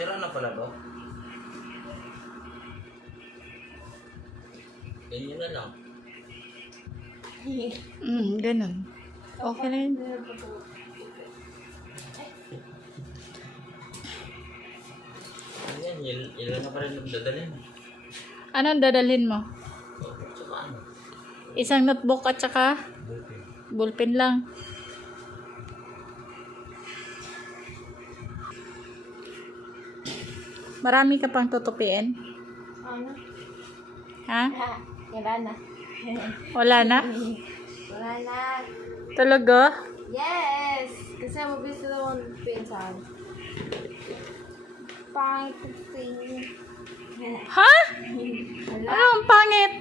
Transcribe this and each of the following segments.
Sira na pala to. Ganyan na lang. Ganun. Okay na yun. Ganyan, ilan na pa rin dadalhin. Anong dadalhin mo? Tsaka ano? Isang notebook at saka ballpen lang. Marami ka pang tutupiin? Ano? Ha? Wala na. Wala na? Wala na. Talaga? Yes! Kasi mabilis na naman pinsan. Pangit ko sa inyo. Ha? Wala. Ano ang pangit?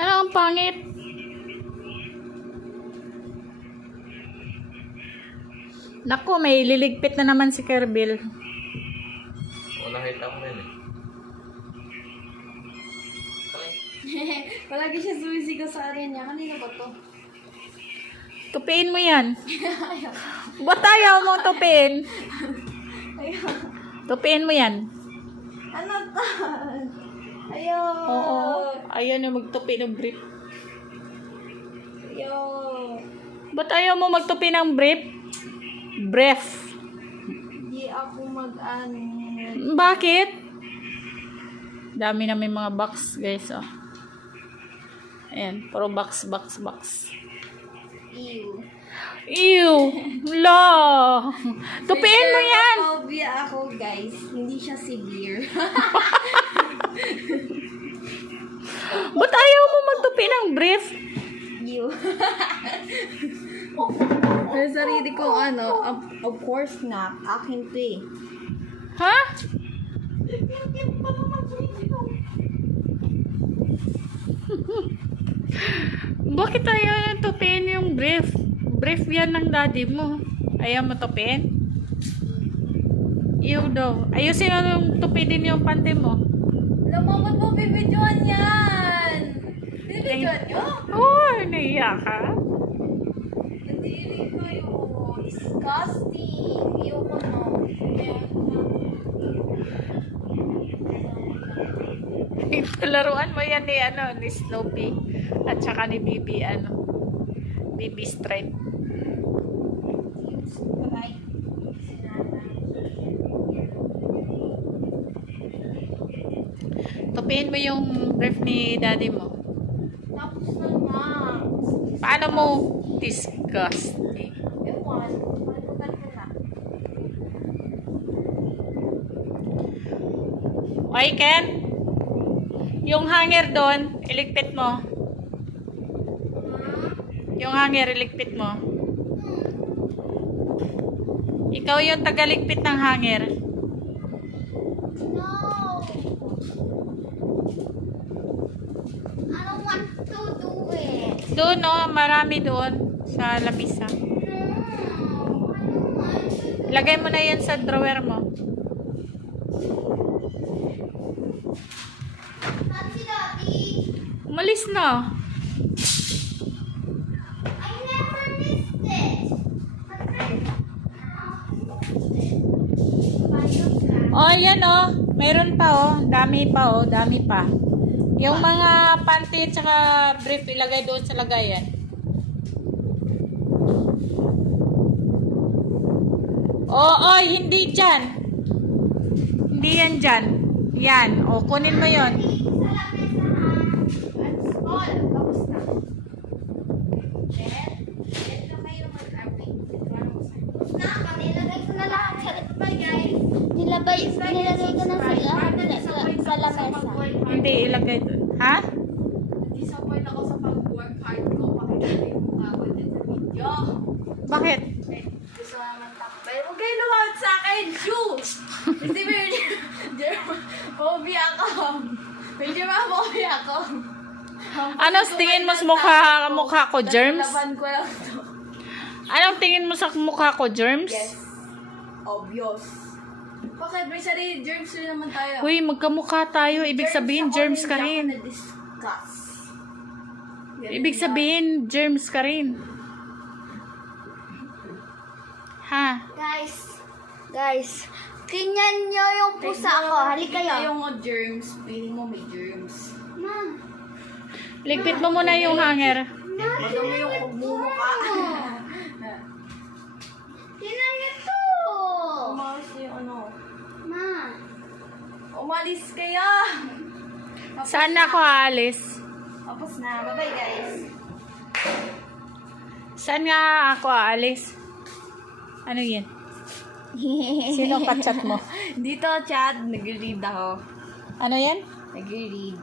Ano ang pangit? Naku, may liligpit na naman si Kerbil. O, nakita ko rin eh. Okay. Palagi siya sumisigaw sa area niya. Kanina ba to? Tupiin mo yan. Ba't ayaw mong tupiin? Ayaw. Tupiin mo yan. Ano to? Ayaw. Oo. Ayaw na magtupi ng brief. Ayaw. Ba't ayaw mo magtupi ng brief? Brief. Hindi ako mag-ano. Bakit? Dami na may mga box, guys. Oh. Ayan. Puro box. Ew. Ew! La! Tupiin mo yan! Phobia ako, guys. Hindi siya severe. Ba't ayaw mo magtupi ng brief? Ew. Sa sarili ko, ano, of course not. Akin to eh. Ha? Bakit ayaw na tupiin yung brief? Brief yan ng daddy mo. Ayaw mo tupiin? Ew daw. Ayusin mo yung tupi din yung panty mo. Lamamot mo, bibidyoan yan! Bibidyoan nyo? Oh, naiya ka? Nadiri kayo. Disgusting. Ayoko na. Laruan mo yan ni, ni Snoopy at saka ni Bibi, Bibi Stripe. Right. Tupiin mo yung brief ni daddy mo. Tapos na nga. Paano mo? Disgusting. Ewan. Palimutan ko na. Okay, Ken? Yung hanger doon, iligpit mo. Yung hanger, iligpit mo. Ikaw yung tagaligpit ng hanger. No! I don't want to do it. Doon, marami doon sa lamisa. Lagay mo na yan sa drawer mo. Umalis na. I never missed it. Oh, yan Meron pa Dami pa Dami pa. Yung mga panty at saka brief ilagay doon sa lagayan. Hindi dyan. Hindi yan dyan. Yan. Kunin mo yon. Nilagay ko na sa lamesa. Hindi, ilagay doon. Ha? Disappoint ako sa pag-work hard ko. Pakita ko yung mukha ko dyan sa video. Bakit? Gusto ko naman takbay. Huwag kayo lumawad sa akin! Shoo! Kasi may phobia ako. May phobia ako. Ano tingin mo sa mukha ko, germs? Laban ko lang to. Anong tingin mo sa mukha ko, germs? Yes. Obvious. Bakit? May sarili germs rin naman tayo. Uy, magkamukha tayo. Ibig sabihin, germs ka rin. Ibig sabihin, germs ka rin. Ha? Guys, tingnan nyo yung pusa ko. Halika kayo. Yung germs, feeling mo may germs. Ma, Ligpit mo muna yung hanger. Madumi yung pagmumukha. tingnan nyo to. Umalis yung ano. Ma, Umalis kaya! Saan ako aalis? Tapos na. Bye-bye guys. Saan nga ako aalis? Ano yan? Sino ka-chat mo? Dito chat, nag-read ako. Ano yan? Nag-read.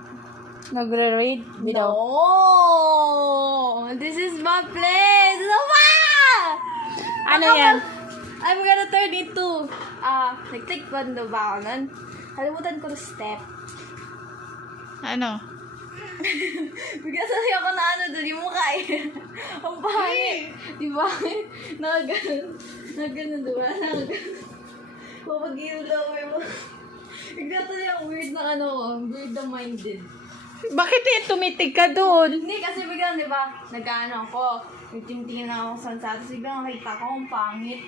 Nagre-read? Bidaw. No! This is my place! Luma! Ano yan? I'm gonna turn into... nag-taekwondo ba ako nun? Kalimutan ko na step. Ano? Bigla sabi ako na ano doon, yung mukha eh. Ang pangit. Diba? Nagano, diba? Papag-iw lang mo. Bigla tayo yung weird na ano, weird na minded. Bakit tumitig ka doon? Hindi, kasi bigla, diba? Nag-ano ako. Nagtingin ako sa tapos bigla nakita ko ang pangit.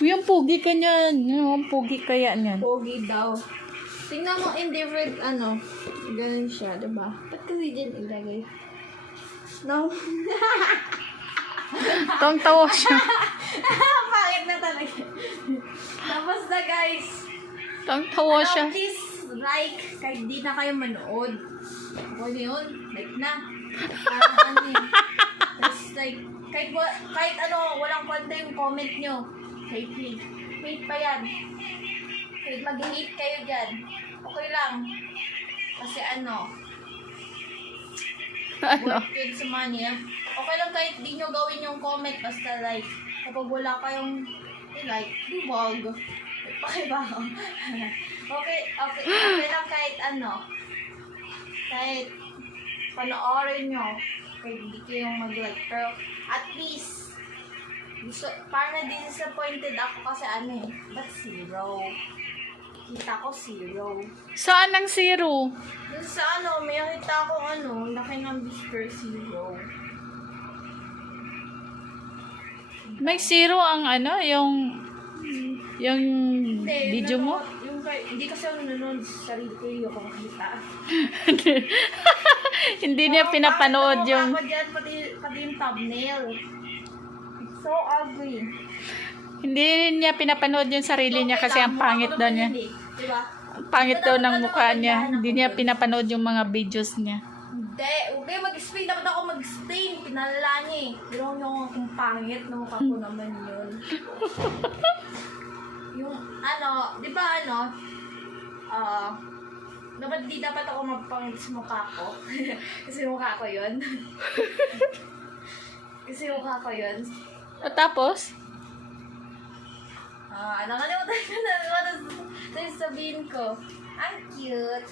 Yung pugi ka niyan. Yung pugi kaya niyan. Pogi daw. Tingnan mo indifferent ano. Ganun siya, diba? Ba't kasi dyan ilagay? No. Tawang-tawa siya. Pangit na talaga. Tapos na guys. Tawang-tawa siya. Please like kahit di na kayo manood. Ako na yun. Like na. Parang ano yun. Tapos like, kahit ano, walang kwenta yung comment nyo. Hate. Hate pa yan. Kahit mag-hate kayo dyan. Okay lang. Kasi ano, worth it sa money. Okay lang kahit di nyo gawin yung comment, basta like. Kapag wala kayong like, di wag. Pakibaho. Okay lang kahit ano. Kahit panoorin nyo. Kahit hindi kayong mag-like. Pero at least, parang na-disappointed ako kasi ano eh. Ba't 0? Kita ko 0. Saan ang zero? Dun sa ano, may nakita akong ano, laki ng Mr. 0. May zero ang ano, yung video mo? Hindi kasi ako nanonood sa sarili ko yung makita. Hindi niya pinapanood yung... Ako dyan, pati yung thumbnail. It's so ugly. Hindi niya pinapanood yung sarili niya kasi ang pangit daw niya. Diba? Ang pangit daw ng mukha niya. Hindi niya pinapanood yung mga videos niya. Hindi. Huwag kayo mag-explain. Dapat ako mag-explain. Pinalala niya eh. Pero yung kung pangit na mukha ko naman yun. Yung ano, di ba ano, di dapat ako magpangit sa mukha ko. Kasi mukha ko yun. Kasi mukha ko yun. O tapos? Nakalimutan ko na ano sabihin ko. Ang cute.